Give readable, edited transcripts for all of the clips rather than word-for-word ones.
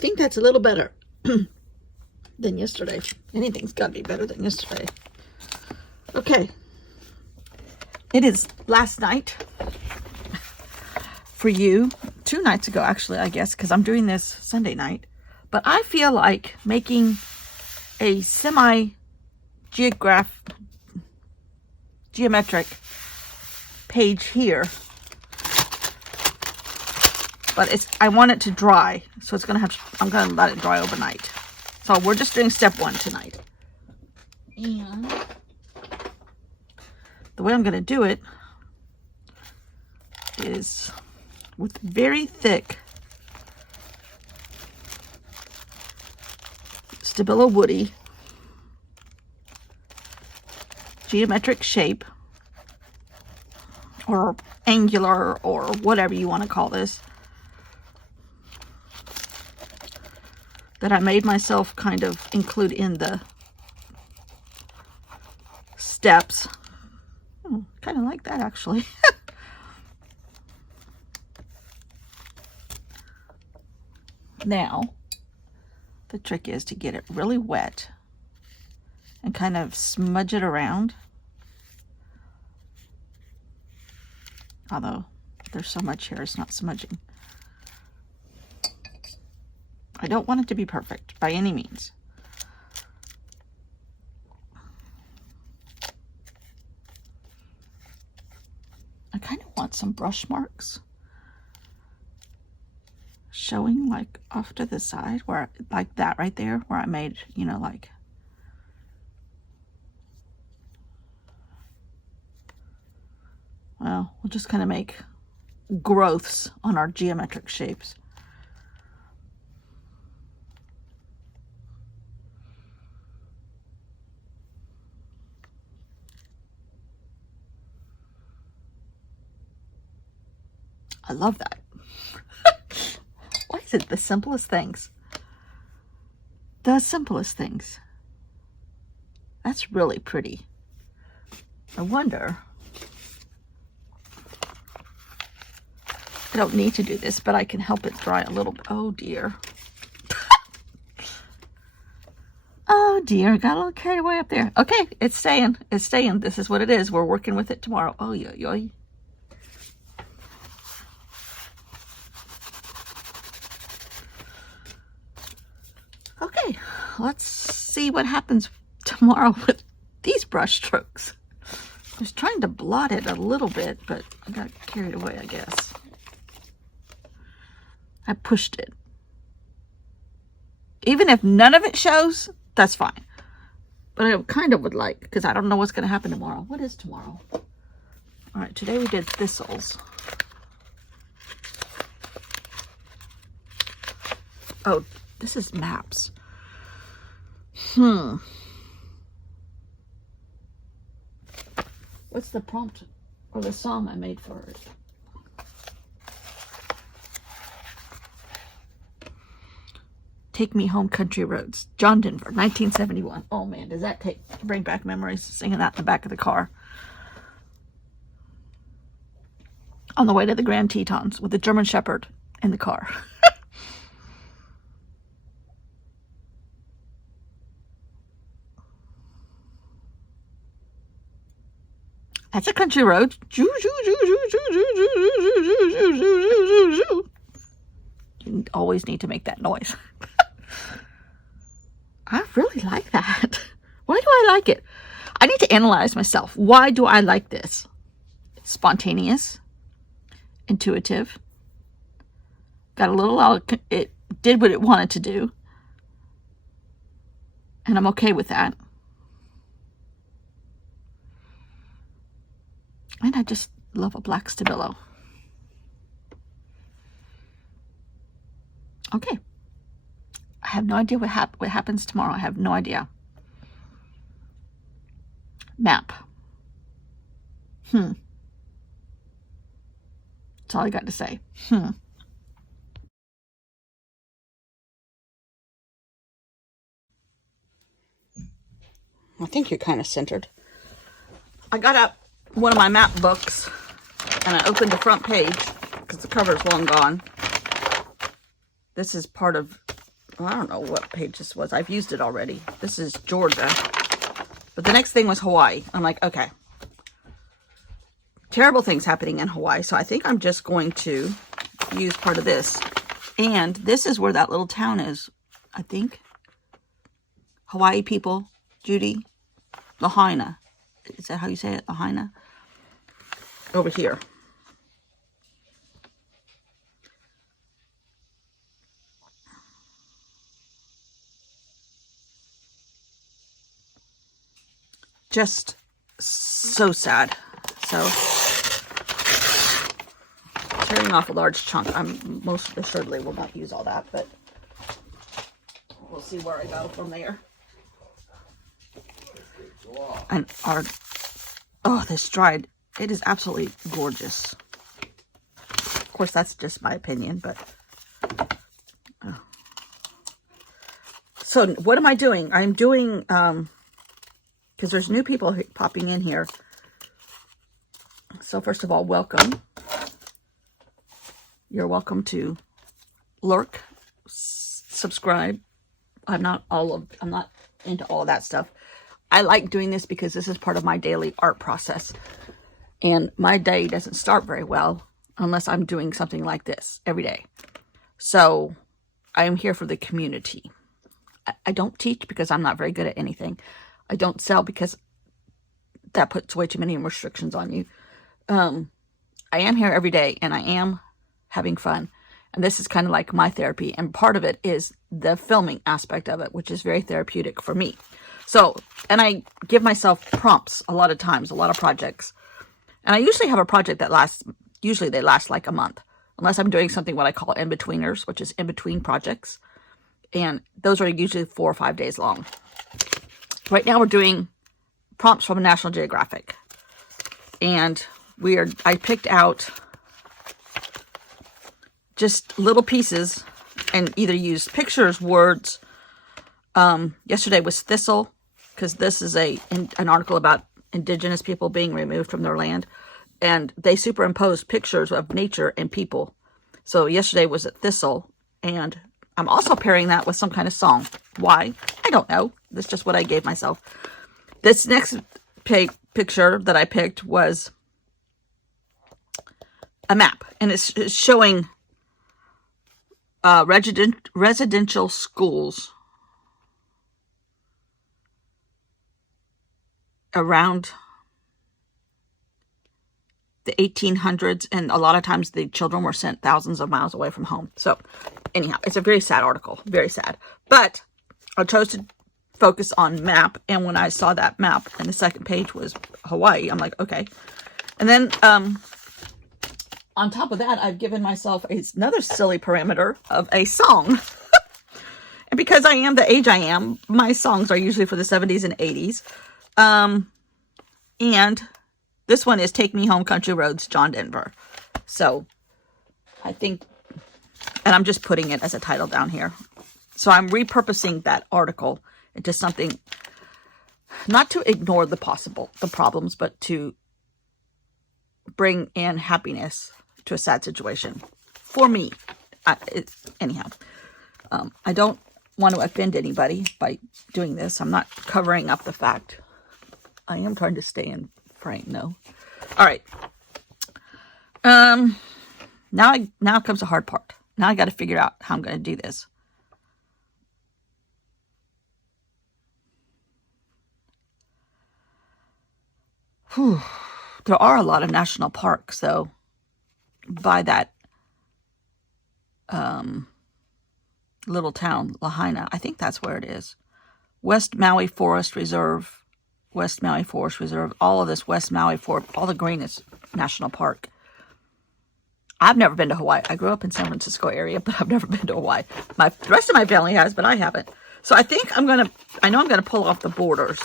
think that's a little better than yesterday. Anything's got to be better than yesterday. Okay. It is last night for you. 2 nights ago, actually, I guess, because I'm doing this Sunday night. But I feel like making a geometric page here. But I want it to dry, so I'm gonna let it dry overnight. So we're just doing step 1 tonight. And the way I'm gonna do it is with very thick Stabilo Woody geometric shape, or angular, or whatever you want to call this, that I made myself kind of include in the steps. Kind of like that, actually. Now, the trick is to get it really wet and kind of smudge it around. Although there's so much here, it's not smudging. I don't want it to be perfect by any means. I kind of want some brush marks showing like off to the side, where like that right there where I made, you know, like well, we'll just kind of make growths on our geometric shapes. I love that. Why is it the simplest things? The simplest things. That's really pretty. I wonder. I don't need to do this, but I can help it dry a little bit. Oh dear. Oh dear, got a little carried away up there. Okay, it's staying. It's staying. This is what it is. We're working with it tomorrow. Oh, yeah, yeah. Okay, let's see what happens tomorrow with these brush strokes. I was trying to blot it a little bit, but I got carried away, I guess. I pushed it. Even if none of it shows, that's fine. But I kind of would like, because I don't know what's going to happen tomorrow. What is tomorrow? All right, today we did thistles. Oh, this is maps. What's the prompt or the song I made for it? Take Me Home, Country Roads. John Denver, 1971. Oh man, does that bring back memories, singing that in the back of the car. On the way to the Grand Tetons with the German Shepherd in the car. That's a country road. You always need to make that noise. I really like that. Why do I like it? I need to analyze myself. Why do I like this? It's spontaneous, intuitive, got a little, it did what it wanted to do, and I'm okay with that. And I just love a black Stabilo. Okay. I have no idea what happens tomorrow. I have no idea. Map. That's all I got to say. I think you're kind of centered. I got up one of my map books and I opened the front page because the cover's long gone. This is part of well, I don't know what page this was. I've used it already. This is Georgia. But the next thing was Hawaii. I'm like, okay. Terrible things happening in Hawaii. So I think I'm just going to use part of this. And this is where that little town is, I think. Hawaii people, Judy, Lahaina. Is that how you say it? Lahaina? Over here. Just so sad. So, tearing off a large chunk. I'm most assuredly will not use all that, but we'll see where I go from there. And this dried. It is absolutely gorgeous. Of course, that's just my opinion, but. So, what am I doing? I'm doing, because there's new people popping in here. So, first of all, welcome. You're welcome to lurk, subscribe. I'm not into all of that stuff. I like doing this because this is part of my daily art process. And my day doesn't start very well unless I'm doing something like this every day. So I am here for the community. I don't teach because I'm not very good at anything. I don't sell because that puts way too many restrictions on you. I am here every day and I am having fun. And this is kind of like my therapy. And part of it is the filming aspect of it, which is very therapeutic for me. So, and I give myself prompts a lot of times, a lot of projects. And I usually have a project that they last like a month. Unless I'm doing something what I call in-betweeners, which is in-between projects. And those are usually 4 or 5 days long. Right now we're doing prompts from National Geographic. And I picked out just little pieces and either used pictures, words. Yesterday was thistle, because this is an article about indigenous people being removed from their land. And they superimposed pictures of nature and people. So yesterday was a thistle. And I'm also pairing that with some kind of song. Why? I don't know. That's just what I gave myself. This next picture that I picked was a map. And it's showing residential schools around the 1800s, and a lot of times the children were sent thousands of miles away from home. So anyhow, it's a very sad article, very sad. But I chose to focus on map, and when I saw that map and the second page was Hawaii, I'm like, okay. And then on top of that, I've given myself another silly parameter of a song. And because I am the age I am, my songs are usually for the 70s and 80s. And this one is Take Me Home Country Roads, John Denver. So I think, and I'm just putting it as a title down here. So I'm repurposing that article into something, not to ignore the problems, but to bring in happiness to a sad situation. For me. Anyhow, I don't want to offend anybody by doing this. I'm not covering up the fact. I am trying to stay in frame, no. All right. Now comes the hard part. Now I got to figure out how I'm going to do this. Whew. There are a lot of national parks, though, by that little town, Lahaina. I think that's where it is. West Maui Forest Reserve. West Maui Forest Reserve, all of this West Maui Forest, all the green is National Park. I've never been to Hawaii. I grew up in San Francisco area, but I've never been to Hawaii. The rest of my family has, but I haven't. So I think I know I'm going to pull off the borders.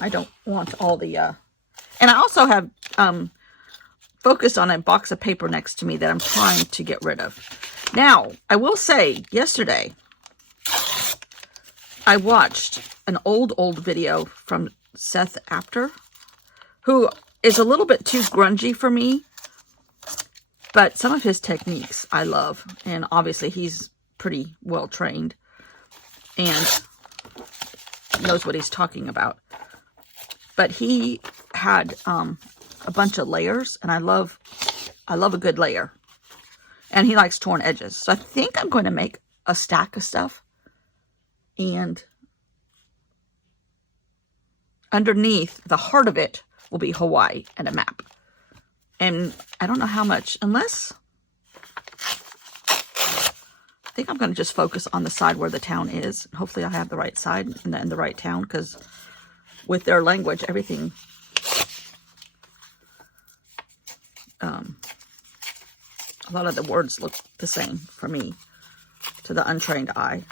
I don't want all the, and I also have focused on a box of paper next to me that I'm trying to get rid of. Now, I will say, yesterday, I watched an old video from Seth After, who is a little bit too grungy for me, but some of his techniques I love. And obviously he's pretty well trained and knows what he's talking about. But he had a bunch of layers, and I love a good layer. And he likes torn edges. So I think I'm going to make a stack of stuff. And underneath, the heart of it will be Hawaii and a map. And I don't know how much, unless... I think I'm going to just focus on the side where the town is. Hopefully I have the right side and the right town, because with their language, everything... a lot of the words look the same for me, to the untrained eye.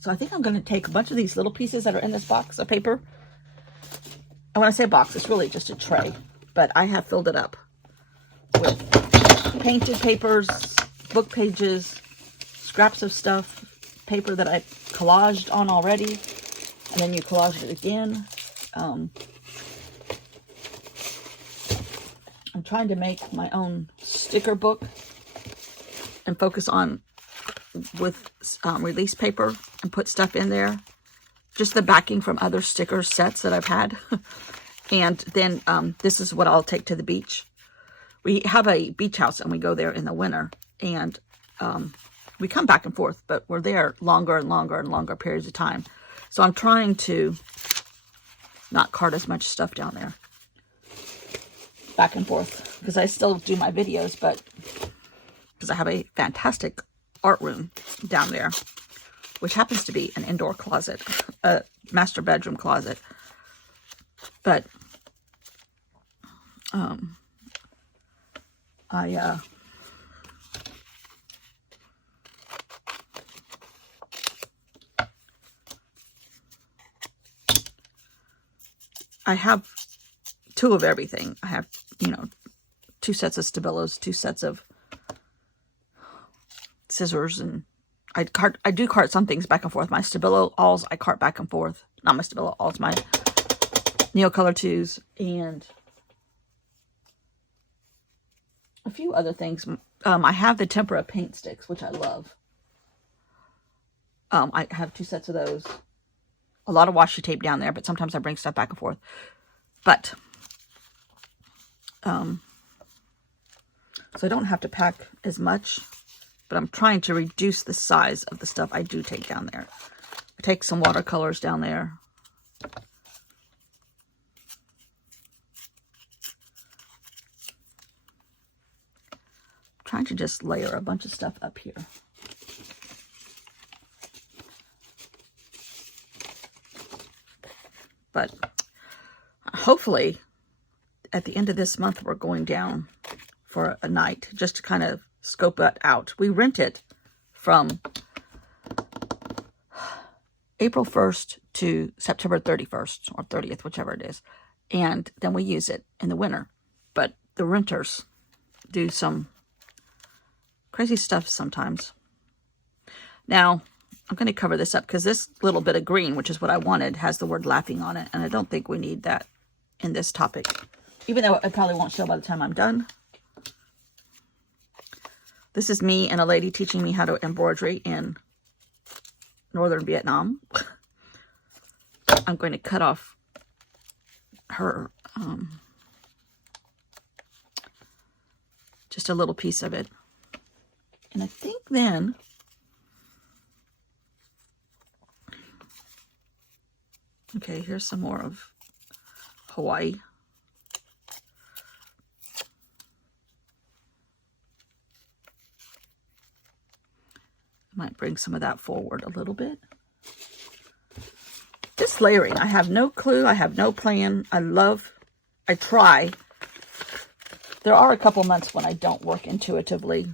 So I think I'm going to take a bunch of these little pieces that are in this box of paper. And when I say box, it's really just a tray. But I have filled it up with painted papers, book pages, scraps of stuff, paper that I collaged on already. And then you collage it again. I'm trying to make my own sticker book and focus on with release paper and put stuff in there. Just the backing from other sticker sets that I've had. And then this is what I'll take to the beach. We have a beach house and we go there in the winter. And we come back and forth, but we're there longer and longer and longer periods of time. So I'm trying to not cart as much stuff down there. Back and forth. Because I still do my videos, but because I have a fantastic art room down there, which happens to be an indoor closet, a master bedroom closet. But I have two of everything. I have, 2 sets of Stabilos, 2 sets of scissors, and I do cart some things back and forth. My Stabilo alls I cart back and forth. Not my Stabilo alls, my Neocolor 2s, and a few other things. I have the tempera paint sticks, which I love. I have 2 sets of those. A lot of washi tape down there, but sometimes I bring stuff back and forth. But, so I don't have to pack as much, but I'm trying to reduce the size of the stuff I do take down there. I take some watercolors down there. I'm trying to just layer a bunch of stuff up here. But hopefully, at the end of this month, we're going down for a night just to kind of scope it out. We rent it from April 1st to September 31st or 30th, whichever it is. And then we use it in the winter. But the renters do some crazy stuff sometimes. Now, I'm going to cover this up because this little bit of green, which is what I wanted, has the word laughing on it. And I don't think we need that in this topic. Even though it probably won't show by the time I'm done. This is me and a lady teaching me how to embroidery in northern Vietnam. I'm going to cut off her, just a little piece of it. And I think then... Okay, here's some more of Hawaii. I might bring some of that forward a little bit. This layering, I have no clue. I have no plan. I try. There are a couple months when I don't work intuitively,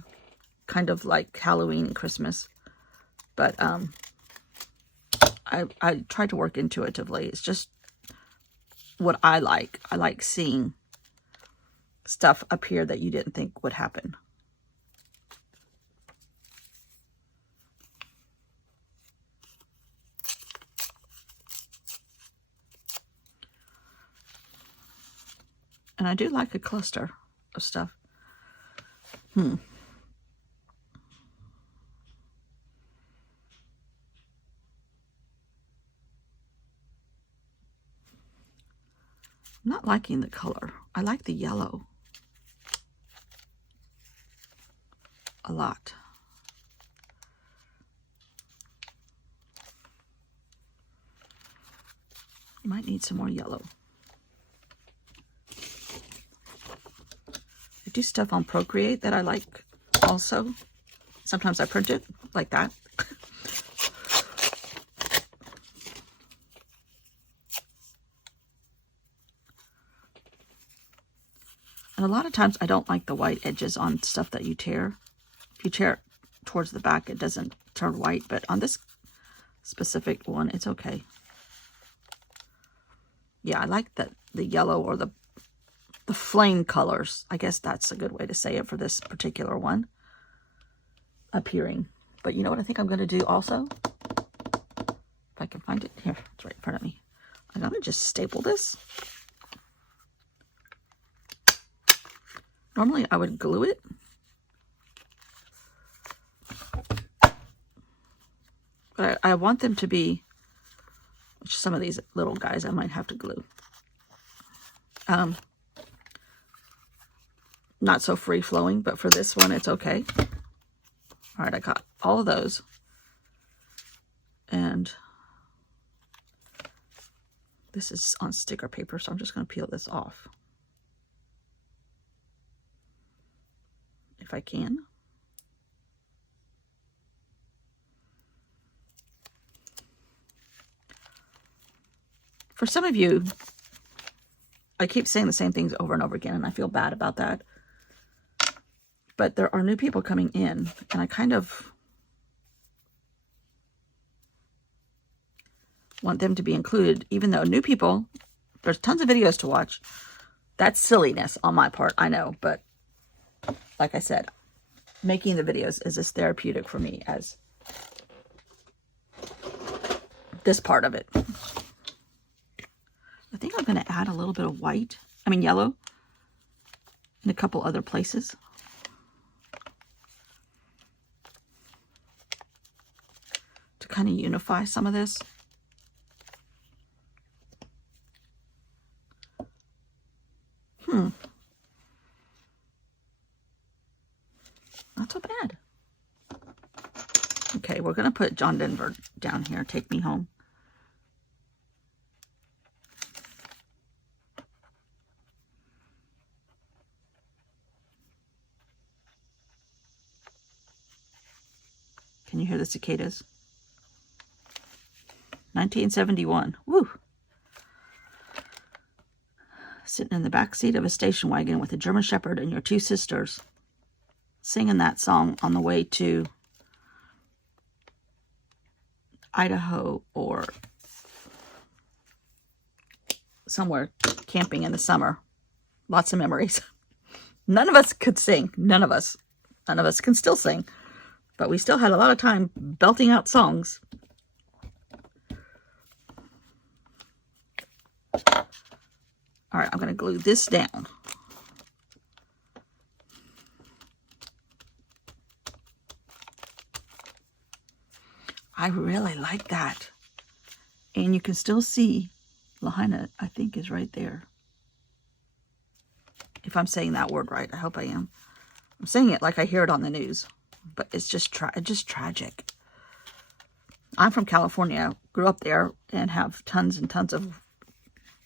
kind of like Halloween and Christmas. But, I try to work intuitively. It's just what I like. I like seeing stuff appear that you didn't think would happen. And I do like a cluster of stuff. I'm not liking the color. I like the yellow a lot. You might need some more yellow. I do stuff on Procreate that I like also. Sometimes I print it like that. And a lot of times I don't like the white edges on stuff that you tear. If you tear it towards the back, it doesn't turn white, but on this specific one, it's okay. Yeah, I like the yellow or the flame colors. I guess that's a good way to say it for this particular one. Appearing. But you know what I think I'm going to do also? If I can find it. Here, it's right in front of me. I'm going to just staple this. Normally I would glue it. But I want them to be, which some of these little guys I might have to glue. Not so free flowing, but for this one it's okay. All right, I got all of those. And this is on sticker paper, so I'm just going to peel this off. If I can. For some of you, I keep saying the same things over and over again, and I feel bad about that. But there are new people coming in, and I kind of want them to be included, even though new people, there's tons of videos to watch. That's silliness on my part, I know, but like I said, making the videos is as therapeutic for me as this part of it. I think I'm going to add a little bit of yellow in a couple other places. To kind of unify some of this. Not so bad. Okay, we're going to put John Denver down here. Take Me Home. Can you hear the cicadas? 1971. Woo! Sitting in the back seat of a station wagon with a German Shepherd and your two sisters, singing that song on the way to Idaho or somewhere camping in the summer. Lots of memories. None of us could sing. None of us. None of us can still sing. But we still had a lot of time belting out songs. All right, I'm going to glue this down. I really like that. And you can still see Lahaina, I think, is right there. If I'm saying that word right, I hope I am. I'm saying it like I hear it on the news. But it's just tragic. I'm from California, grew up there, and have tons and tons of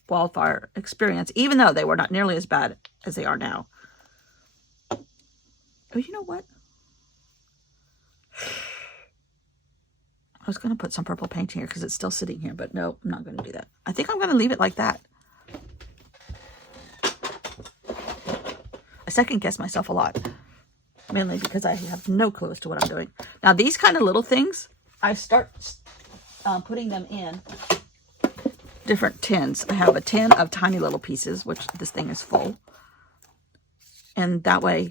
wildfire experience, even though they were not nearly as bad as they are now. Oh, you know what? I was going to put some purple paint here because it's still sitting here, but no, I'm not going to do that. I think I'm going to leave it like that. I second guess myself a lot. Mainly because I have no clue as to what I'm doing. Now, these kind of little things, I start putting them in different tins. I have a tin of tiny little pieces, which this thing is full. And that way,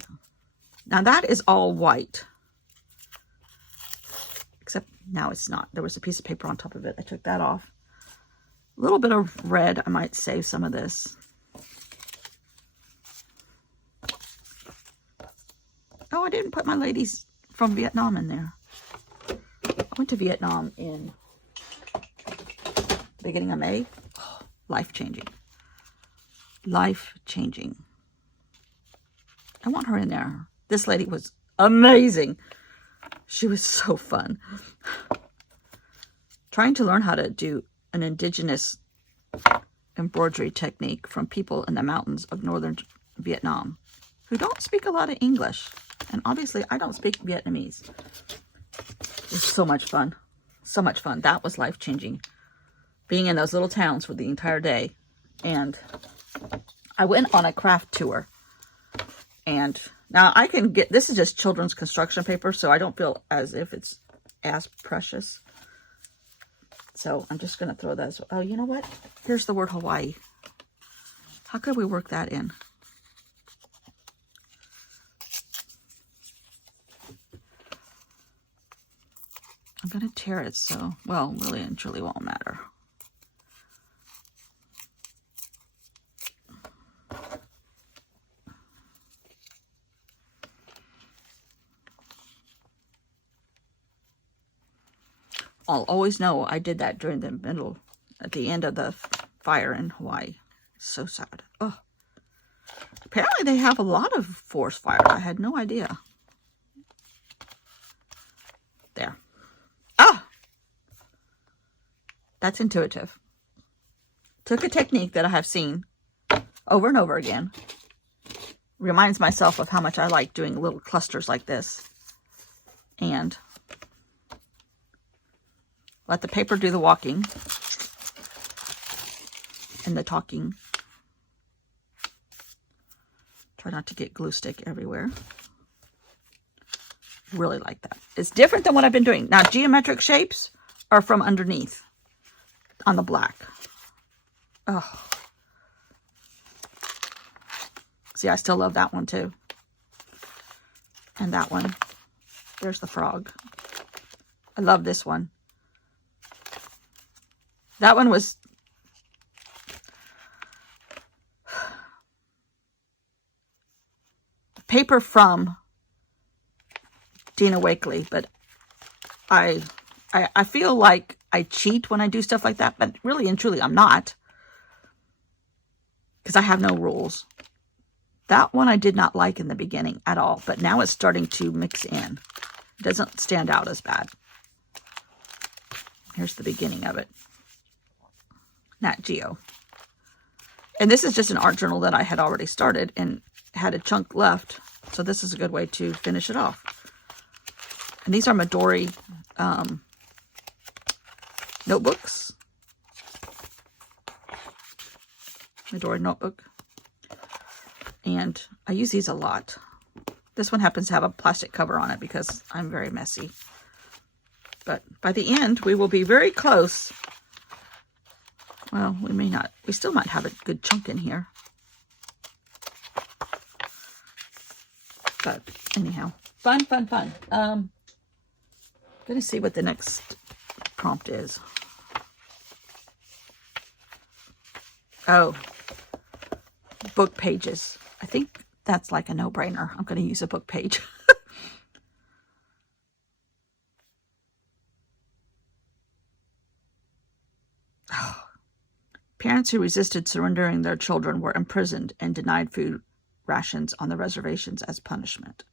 now that is all white. Except now it's not. There was a piece of paper on top of it. I took that off. A little bit of red. I might save some of this. Oh, I didn't put my ladies from Vietnam in there. I went to Vietnam in the beginning of May. Oh, life-changing. Life-changing. I want her in there. This lady was amazing. She was so fun. Trying to learn how to do an indigenous embroidery technique from people in the mountains of northern Vietnam who don't speak a lot of English. And obviously, I don't speak Vietnamese. It was so much fun. So much fun. That was life-changing. Being in those little towns for the entire day. And I went on a craft tour. And now I can get, this is just children's construction paper, so I don't feel as if it's as precious. So I'm just going to throw those. Oh, you know what? Here's the word Hawaii. How could we work that in? I'm going to tear it so, well, really and truly won't matter. I'll always know I did that during the middle, at the end of the fire in Hawaii. So sad. Oh. Apparently they have a lot of forest fires. I had no idea. There. Ah! That's intuitive. Took a technique that I have seen over and over again. Reminds myself of how much I like doing little clusters like this. And let the paper do the walking and the talking. Try not to get glue stick everywhere. Really like that. It's different than what I've been doing. Now, geometric shapes are from underneath on the black. Oh. See, I still love that one too. And that one. There's the frog. I love this one. That one was paper from Dina Wakley, but I feel like I cheat when I do stuff like that, but really and truly I'm not, because I have no rules. That one I did not like in the beginning at all, but now it's starting to mix in. It doesn't stand out as bad. Here's the beginning of it. Nat Geo. And this is just an art journal that I had already started and had a chunk left. So this is a good way to finish it off. And these are Midori notebooks. Midori notebook. And I use these a lot. This one happens to have a plastic cover on it because I'm very messy. But by the end, we will be very close. Well, we may not. We still might have a good chunk in here. But anyhow, fun, fun, fun. Gonna see what the next prompt is. Oh, book pages. I think that's like a no-brainer. I'm gonna use a book page. Parents who resisted surrendering their children were imprisoned and denied food rations on the reservations as punishment.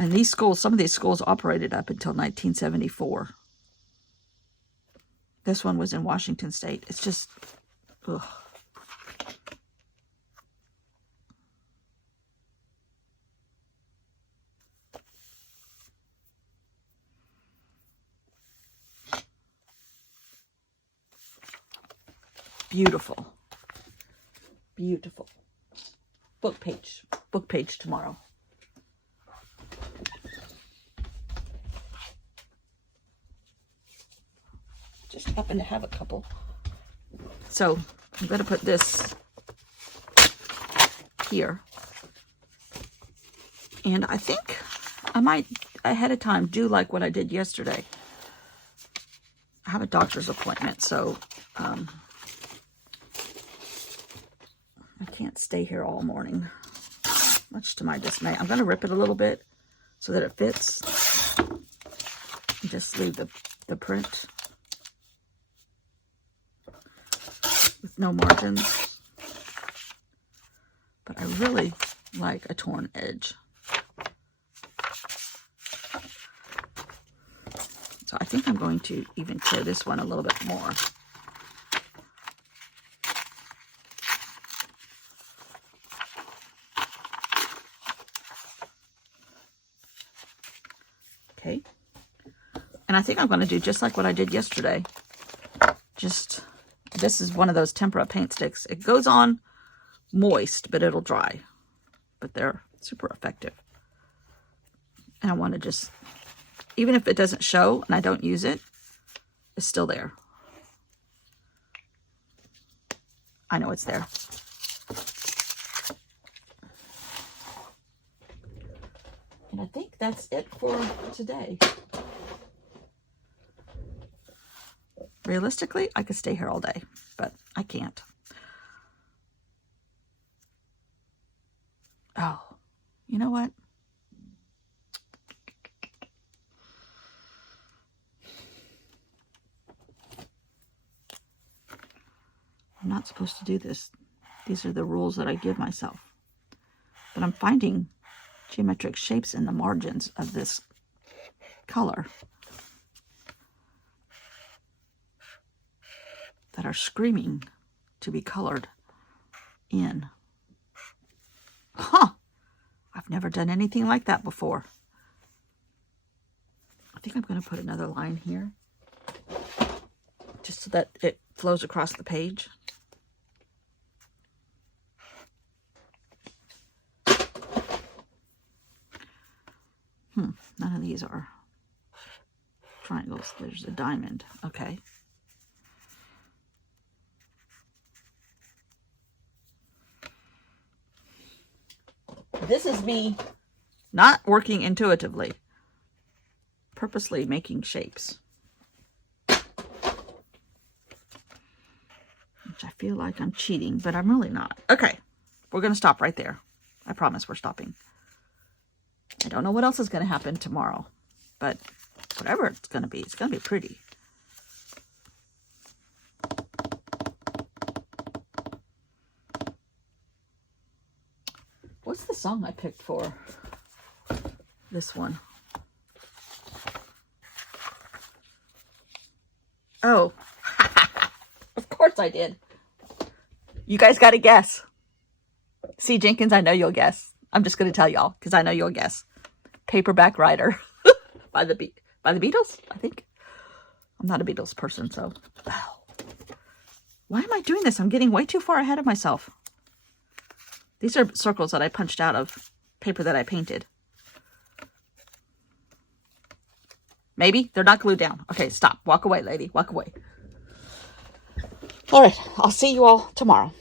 And these schools, some of these schools operated up until 1974. This one was in Washington State. It's just, ugh. Beautiful. Beautiful. Book page tomorrow. Just happen to have a couple. So I'm going to put this here. And I think I might, ahead of time, do like what I did yesterday. I have a doctor's appointment, so I can't stay here all morning. much to my dismay. I'm going to rip it a little bit so that it fits. And just leave the print with no margins. But I really like a torn edge. So I think I'm going to even tear this one a little bit more. Okay. And I think I'm going to do just like what I did yesterday. Just, this is one of those tempera paint sticks. It goes on moist, but it'll dry. But they're super effective. And I want to just, even if it doesn't show and I don't use it, it's still there. I know it's there. And I think that's it for today. Realistically, I could stay here all day, but I can't. Oh, you know what? I'm not supposed to do this. These are the rules that I give myself. But I'm finding geometric shapes in the margins of this color that are screaming to be colored in. Huh! I've never done anything like that before. I think I'm going to put another line here just so that it flows across the page. None of these are triangles. There's a diamond. Okay. This is me not working intuitively, purposely making shapes. Which I feel like I'm cheating, but I'm really not. Okay, we're going to stop right there. I promise we're stopping. I don't know what else is going to happen tomorrow, but whatever it's going to be pretty. What's the song I picked for this one? Oh, of course I did. You guys got to guess. See, Jenkins, I know you'll guess. I'm just going to tell y'all because I know you'll guess. Paperback Writer by the Beatles, I think. I'm not a Beatles person, so. Wow. Why am I doing this? I'm getting way too far ahead of myself. These are circles that I punched out of paper that I painted. Maybe they're not glued down. Okay, stop. Walk away, lady. Walk away. All right. I'll see you all tomorrow.